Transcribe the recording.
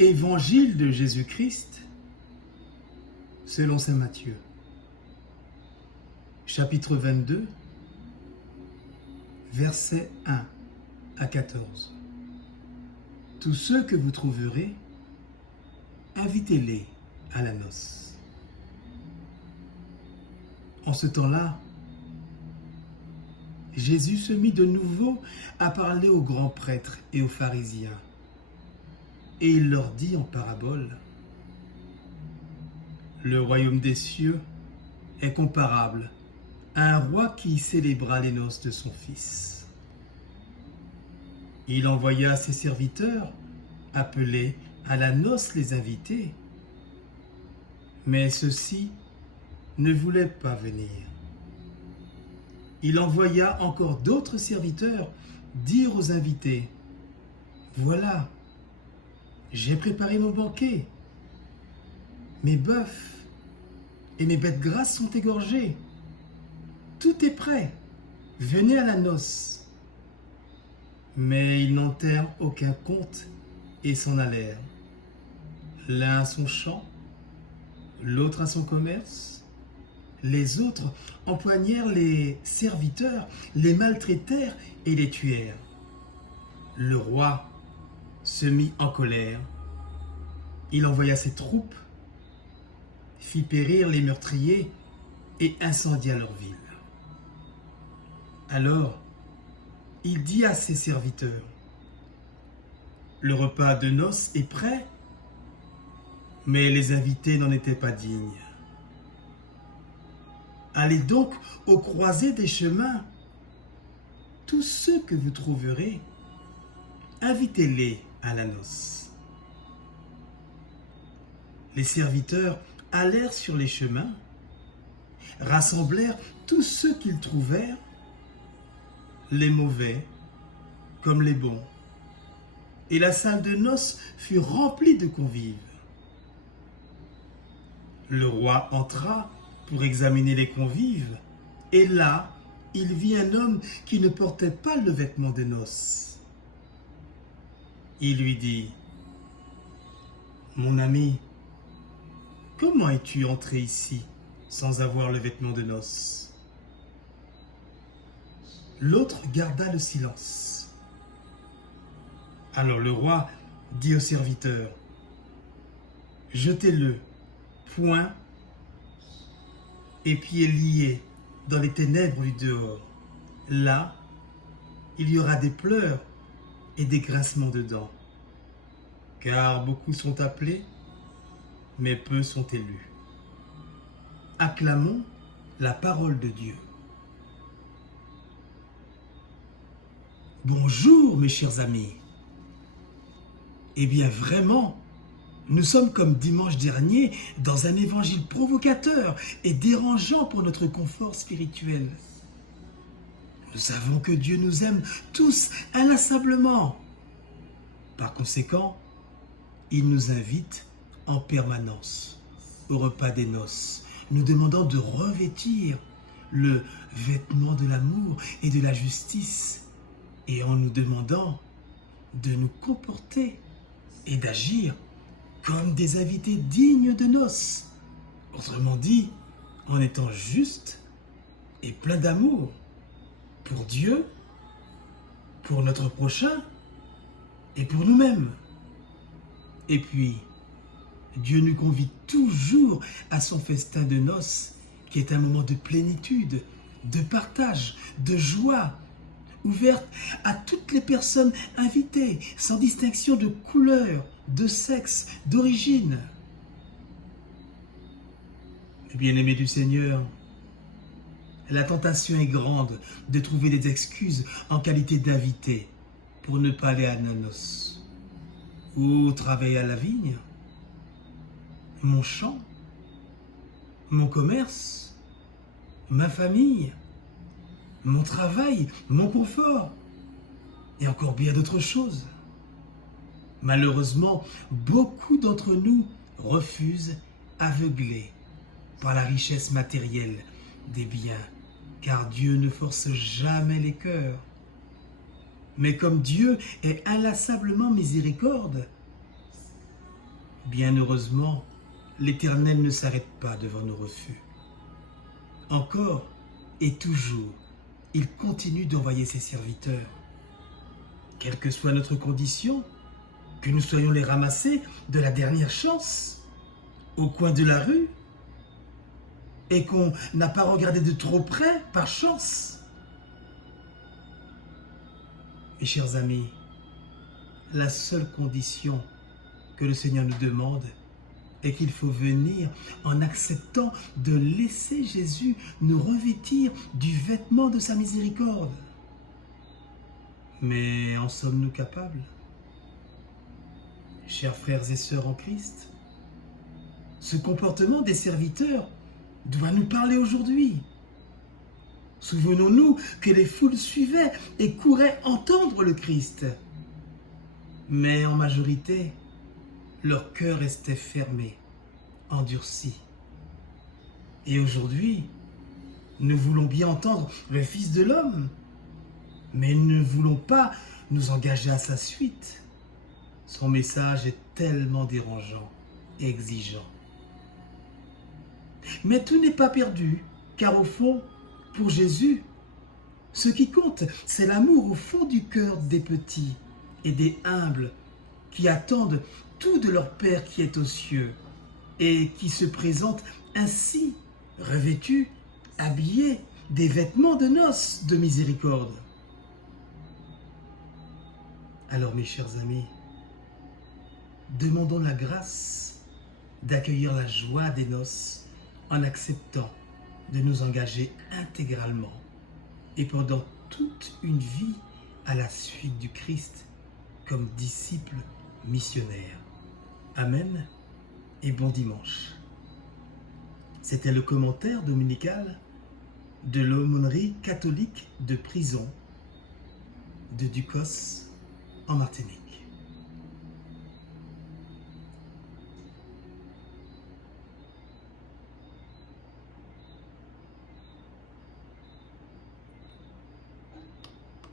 Évangile de Jésus-Christ selon saint Matthieu, chapitre 22, versets 1 à 14. Tous ceux que vous trouverez, invitez-les à la noce. En ce temps-là, Jésus se mit de nouveau à parler aux grands prêtres et aux pharisiens. Et il leur dit en parabole, « Le royaume des cieux est comparable à un roi qui célébra les noces de son fils. Il envoya ses serviteurs appeler à la noce les invités, mais ceux-ci ne voulaient pas venir. Il envoya encore d'autres serviteurs dire aux invités, « Voilà, j'ai préparé mon banquet. Mes bœufs et mes bêtes grasses sont égorgés. Tout est prêt. Venez à la noce. » Mais ils n'en tinrent aucun compte et s'en allèrent. L'un à son champ, l'autre à son commerce. Les autres empoignèrent les serviteurs, les maltraitèrent et les tuèrent. Le roi se mit en colère. Il envoya ses troupes, fit périr les meurtriers et incendia leur ville. Alors, il dit à ses serviteurs, « Le repas de noces est prêt, mais les invités n'en étaient pas dignes. Allez donc aux croisées des chemins. Tous ceux que vous trouverez, invitez-les à la noce. » Les serviteurs allèrent sur les chemins, rassemblèrent tous ceux qu'ils trouvèrent, les mauvais comme les bons, et la salle de noces fut remplie de convives. Le roi entra pour examiner les convives, et là, il vit un homme qui ne portait pas le vêtement de noces. Il lui dit, « Mon ami, comment es-tu entré ici sans avoir le vêtement de noces ?» L'autre garda le silence. Alors le roi dit au serviteur, « Jetez-le, poings et pieds liés, dans les ténèbres du dehors. Là, il y aura des pleurs et des grincements de dents, car beaucoup sont appelés, mais peu sont élus. » Acclamons la parole de Dieu. Bonjour mes chers amis. Eh bien vraiment, nous sommes comme dimanche dernier dans un évangile provocateur et dérangeant pour notre confort spirituel. Nous savons que Dieu nous aime tous inlassablement. Par conséquent, il nous invite en permanence au repas des noces, nous demandant de revêtir le vêtement de l'amour et de la justice, et en nous demandant de nous comporter et d'agir comme des invités dignes de noces. Autrement dit, en étant justes et pleins d'amour pour Dieu, pour notre prochain et pour nous-mêmes. Et puis, Dieu nous convie toujours à son festin de noces, qui est un moment de plénitude, de partage, de joie, ouverte à toutes les personnes invitées, sans distinction de couleur, de sexe, d'origine. Bien-aimés du Seigneur, la tentation est grande de trouver des excuses en qualité d'invité pour ne pas aller à la noce, ou travailler à la vigne, mon champ, mon commerce, ma famille, mon travail, mon confort, et encore bien d'autres choses. Malheureusement, beaucoup d'entre nous refusent, aveuglés par la richesse matérielle des biens, car Dieu ne force jamais les cœurs. Mais comme Dieu est inlassablement miséricorde, Bien heureusement, l'Éternel ne s'arrête pas devant nos refus. Encore et toujours, il continue d'envoyer ses serviteurs. Quelle que soit notre condition, que nous soyons les ramassés de la dernière chance, au coin de la rue, et qu'on n'a pas regardé de trop près par chance. Mes chers amis, la seule condition que le Seigneur nous demande est qu'il faut venir en acceptant de laisser Jésus nous revêtir du vêtement de sa miséricorde. Mais en sommes-nous capables? Chers frères et sœurs en Christ, ce comportement des serviteurs doit nous parler aujourd'hui. Souvenons-nous que les foules suivaient et couraient entendre le Christ. Mais en majorité, leur cœur restait fermé, endurci. Et aujourd'hui, nous voulons bien entendre le Fils de l'homme, mais nous ne voulons pas nous engager à sa suite. Son message est tellement dérangeant et exigeant. Mais tout n'est pas perdu, car au fond, pour Jésus, ce qui compte, c'est l'amour au fond du cœur des petits et des humbles qui attendent tout de leur Père qui est aux cieux et qui se présentent ainsi, revêtus, habillés des vêtements de noces de miséricorde. Alors mes chers amis, demandons la grâce d'accueillir la joie des noces en acceptant de nous engager intégralement et pendant toute une vie à la suite du Christ comme disciples missionnaires. Amen et bon dimanche. C'était le commentaire dominical de l'aumônerie catholique de prison de Ducos en Martinique.